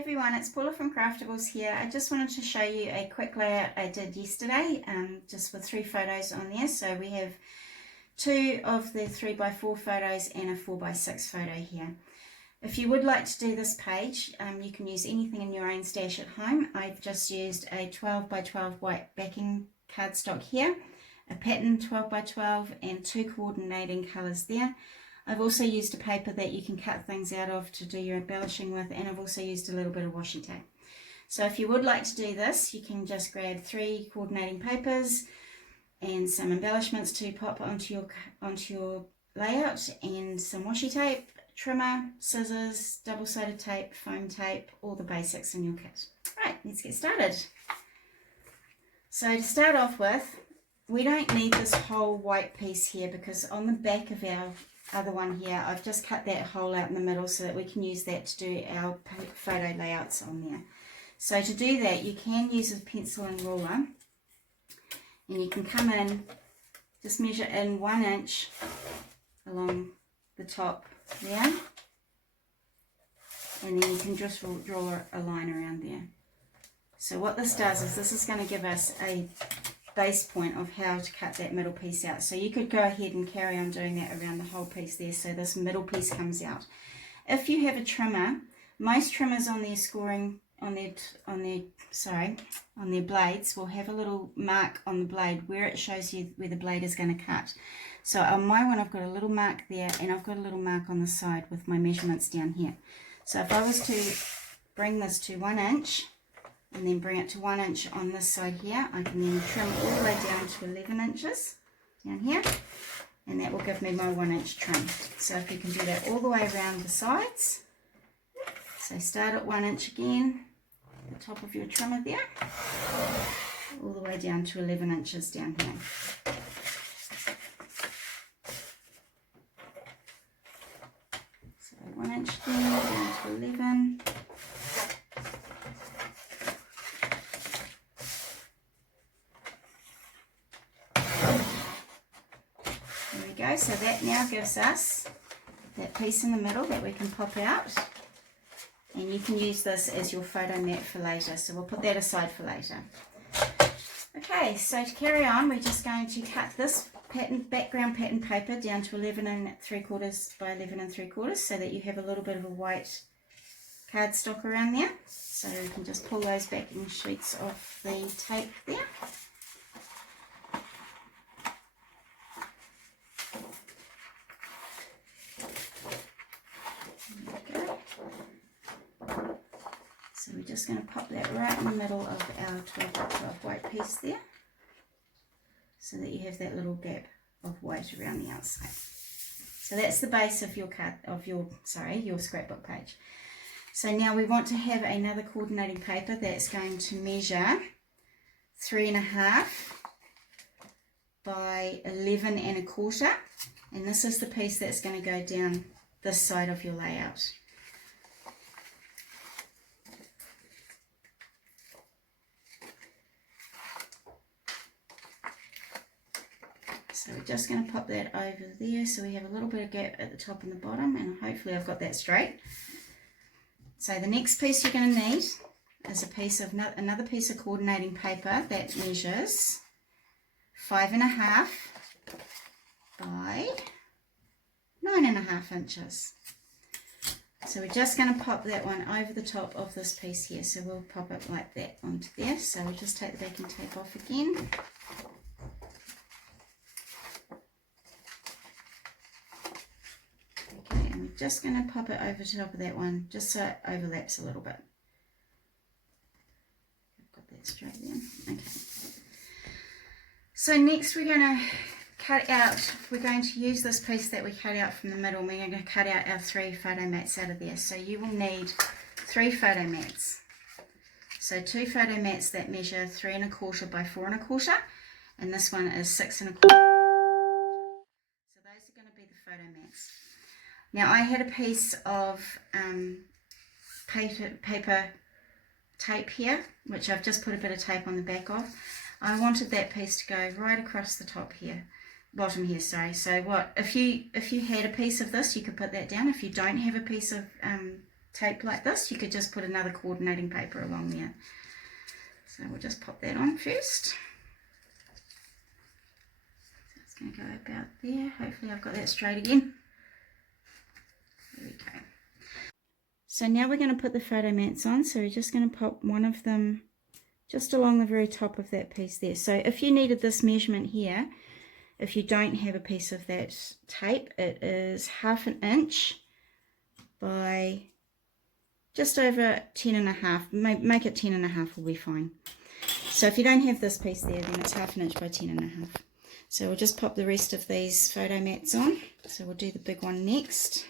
everyone, it's Paula from Craftables here. I just wanted to show you a quick layout I did yesterday, just with 3 photos on there. So we have 2 of the 3x4 photos and a 4x6 photo here. If you would like to do this page, you can use anything in your own stash at home. I've just used a 12x12 white backing cardstock here, a pattern 12x12 and 2 coordinating colours there. I've also used a paper that you can cut things out of to do your embellishing with, and I've also used a little bit of washi tape. So if you would like to do this, you can just grab 3 coordinating papers and some embellishments to pop onto your layout, and some washi tape, trimmer, scissors, double-sided tape, foam tape, all the basics in your kit. Right, let's get started. So to start off with, we don't need this whole white piece here, because on the back of our other one here, I've just cut that hole out in the middle so that we can use that to do our photo layouts on there. So to do that, you can use a pencil and ruler, and you can come in, just measure in 1 inch along the top there, and then you can just draw a line around there. So what this does is this is going to give us a base point of how to cut that middle piece out. So you could go ahead and carry on doing that around the whole piece there, so this middle piece comes out. If you have a trimmer, most trimmers on their scoring on their blades will have a little mark on the blade where it shows you where the blade is going to cut. So on my one, I've got a little mark there, and I've got a little mark on the side with my measurements down here. So if I was to bring this to 1 inch and then bring it to 1 inch on this side here, I can then trim all the way down to 11 inches down here, and that will give me my 1 inch trim. So if you can do that all the way around the sides, so start at 1 inch again, the top of your trimmer there, all the way down to 11 inches down here. So 1 inch there, down to 11. There we go, so that now gives us that piece in the middle that we can pop out. And you can use this as your photo mat for later, so we'll put that aside for later. Okay, so to carry on, we're just going to cut this background pattern paper down to 11 3/4 by 11 3/4, so that you have a little bit of a white cardstock around there. So we can just pull those backing sheets off the tape there. So we're just going to pop that right in the middle of our 12x12 white piece there, so that you have that little gap of white around the outside. So that's the base of your your scrapbook page. So now we want to have another coordinating paper that's going to measure 3.5 by 11 1/4, and this is the piece that's going to go down this side of your layout. So we're just going to pop that over there, so we have a little bit of gap at the top and the bottom, and hopefully I've got that straight. So the next piece you're going to need is another piece of coordinating paper that measures 5.5 by 9.5 inches. So we're just going to pop that one over the top of this piece here, so we'll pop it like that onto there. So we'll just take the backing tape off again. Just going to pop it over the top of that one, just so it overlaps a little bit. I've got that straight there. Okay. So next we're going to use this piece that we cut out from the middle, and we're going to cut out our 3 photo mats out of there. So you will need 3 photo mats. So 2 photo mats that measure 3.25 by 4.25, and this one is 6.25. So those are going to be the photo mats. Now I had a piece of paper tape here, which I've just put a bit of tape on the back of. I wanted that piece to go right across the top here, bottom here, sorry. So if you had a piece of this, you could put that down. If you don't have a piece of tape like this, you could just put another coordinating paper along there. So we'll just pop that on first. So it's going to go about there. Hopefully I've got that straight again. There we go. So now we're going to put the photo mats on. So we're just going to pop one of them just along the very top of that piece there. So if you needed this measurement here, if you don't have a piece of that tape, it is 1/2 inch by just over 10.5. Make it 10.5 will be fine. So if you don't have this piece there, then it's 1/2 inch by 10.5. So we'll just pop the rest of these photo mats on. So we'll do the big one next.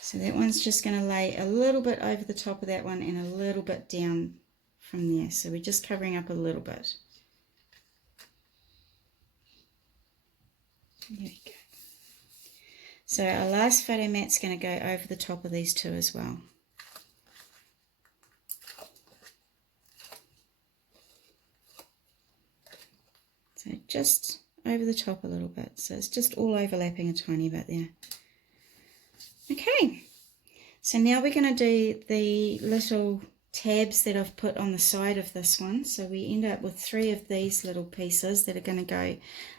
So that one's just going to lay a little bit over the top of that one and a little bit down from there. So we're just covering up a little bit. There we go. So our last photo mat's going to go over the top of these two as well. So just over the top a little bit. So it's just all overlapping a tiny bit there. Okay, so now we're going to do the little tabs that I've put on the side of this one. So we end up with 3 of these little pieces that are going to go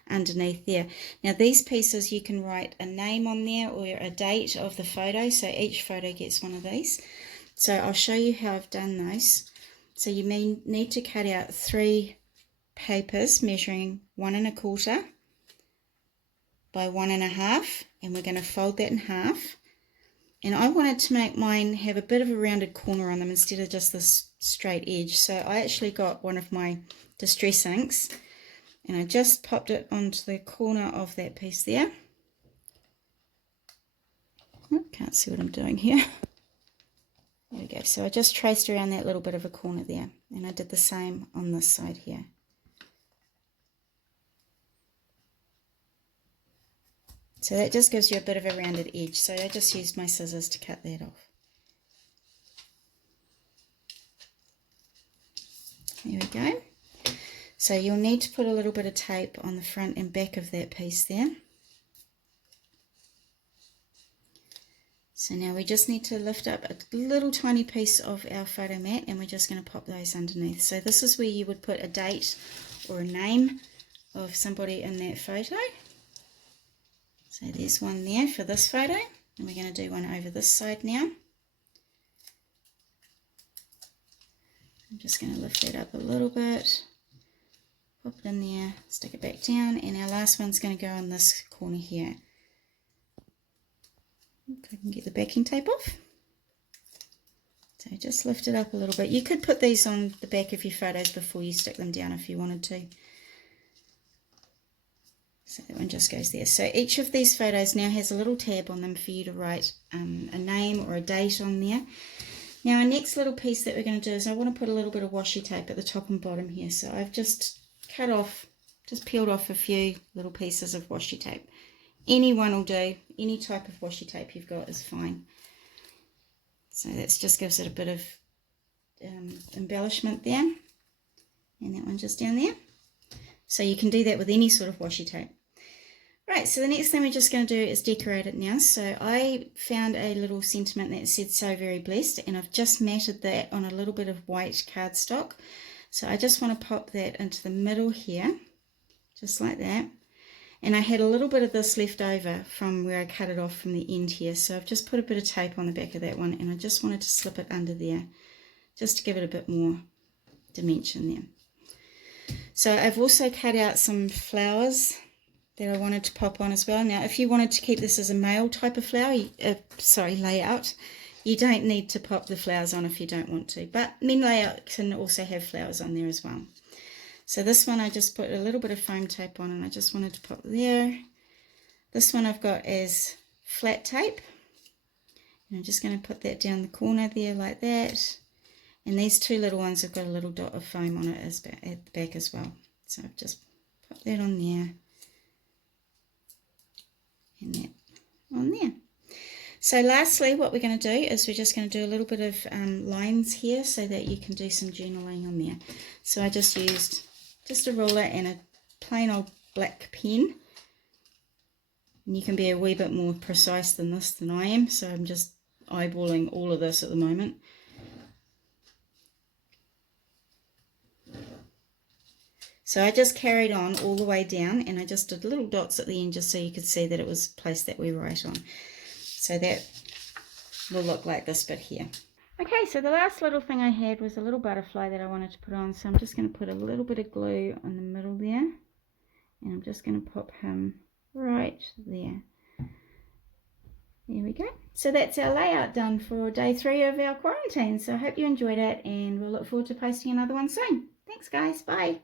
underneath there. Now these pieces you can write a name on there or a date of the photo, so each photo gets one of these. So I'll show you how I've done those. So you need to cut out 3 papers measuring 1 1/4 by 1 1/2, and we're going to fold that in half. And I wanted to make mine have a bit of a rounded corner on them instead of just this straight edge. So I actually got one of my distress inks and I just popped it onto the corner of that piece there. Oh, can't see what I'm doing here. There we go. So I just traced around that little bit of a corner there, and I did the same on this side here. So that just gives you a bit of a rounded edge. So I just used my scissors to cut that off. There we go. So you'll need to put a little bit of tape on the front and back of that piece there. So now we just need to lift up a little tiny piece of our photo mat, and we're just going to pop those underneath. So this is where you would put a date or a name of somebody in that photo. So there's one there for this photo, and we're going to do one over this side now. I'm just going to lift that up a little bit, pop it in there, stick it back down, and our last one's going to go on this corner here. If I can get the backing tape off. So just lift it up a little bit. You could put these on the back of your photos before you stick them down if you wanted to. So that one just goes there. So each of these photos now has a little tab on them for you to write a name or a date on there. Now our next little piece that we're going to do is I want to put a little bit of washi tape at the top and bottom here. So I've just cut off, just peeled off a few little pieces of washi tape. Any one will do. Any type of washi tape you've got is fine. So that just gives it a bit of embellishment there. And that one just down there. So you can do that with any sort of washi tape. Right, so the next thing we're just going to do is decorate it now. So I found a little sentiment that said "So Very Blessed," and I've just matted that on a little bit of white cardstock. So I just want to pop that into the middle here, just like that. And I had a little bit of this left over from where I cut it off from the end here. So I've just put a bit of tape on the back of that one, and I just wanted to slip it under there, just to give it a bit more dimension there. So I've also cut out some flowers that I wanted to pop on as well. Now, if you wanted to keep this as a male type of flower, layout, you don't need to pop the flowers on if you don't want to. But men layout can also have flowers on there as well. So this one I just put a little bit of foam tape on, and I just wanted to pop there. This one I've got as flat tape. And I'm just going to put that down the corner there like that. And these two little ones have got a little dot of foam on it at the back as well. So I've just put that on there. And that on there. So lastly, what we're going to do is we're just going to do a little bit of lines here so that you can do some journaling on there. So I just used just a ruler and a plain old black pen, And you can be a wee bit more precise than this than I am, so I'm just eyeballing all of this at the moment. So I just carried on all the way down, and I just did little dots at the end just so you could see that it was placed that way right on. So that will look like this bit here. Okay, so the last little thing I had was a little butterfly that I wanted to put on, so I'm just going to put a little bit of glue on the middle there, and I'm just going to pop him right there. There we go. So that's our layout done for day 3 of our quarantine. So I hope you enjoyed it, and we'll look forward to posting another one soon. Thanks guys, bye.